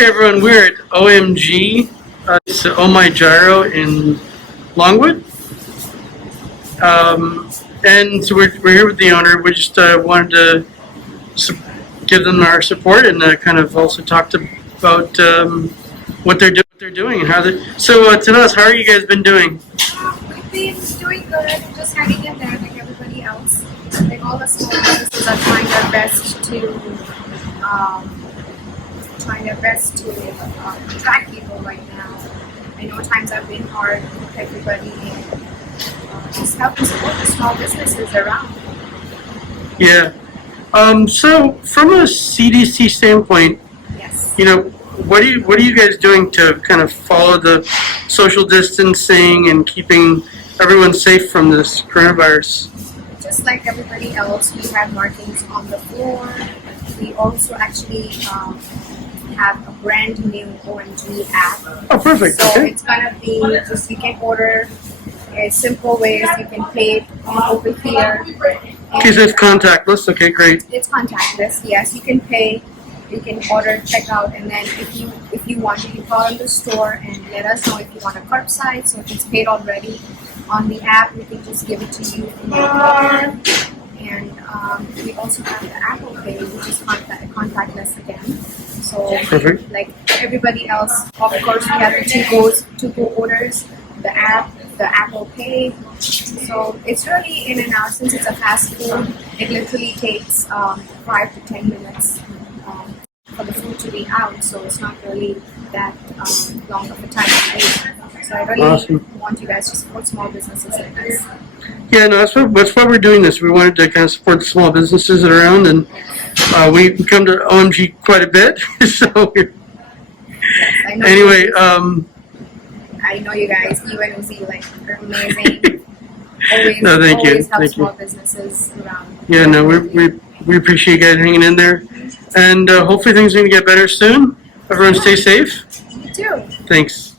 Hey everyone, we're at OMG, it's Oh My Gyro in Longwood. And so we're here with the owner. We just wanted to give them our support and kind of also talk about what they're doing and how they. So tell us, how are you guys been doing? We've been doing good, just hanging in there like everybody else. Like all the small businesses are trying their best to attract people right now. I know times have been hard for everybody, and just help and support the small businesses around. Yeah. So from a CDC standpoint, Yes. you know, what are you guys doing to kind of follow the social distancing and keeping everyone safe from this coronavirus? Just like everybody else, we have markings on the floor. We also actually have a brand new OMG app. Oh, perfect. So Okay. it's gonna be just, you can order simple ways. You can pay it over here. Okay, so it's contactless. Okay, great. It's contactless. Yes, you can pay. You can order, check out, and then if you want, you can call in the store and let us know if you want a curbside. So if it's paid already on the app, we can just give it to you in your car. And we also have the Apple Pay, which is contactless again. So Perfect. like everybody else, of course, we have the to-go orders, the app, the Apple Pay. So it's really in and out. Since it's a fast food, it literally takes 5 to 10 minutes for the food to be out. So it's not really that long of a time to wait. So I really Awesome. want you guys to support small businesses like this. Yeah, no, that's why we're doing this. We wanted to kind of support the small businesses that are around, and we come to OMG quite a bit. So Yes, I know. anyway, I know you guys, you and Uzi, like, are amazing. Always, No, thank you, always help thank you. small businesses around. yeah, no, we appreciate you guys hanging in there, and hopefully things are going to get better soon. Everyone stay safe. You too. Thanks.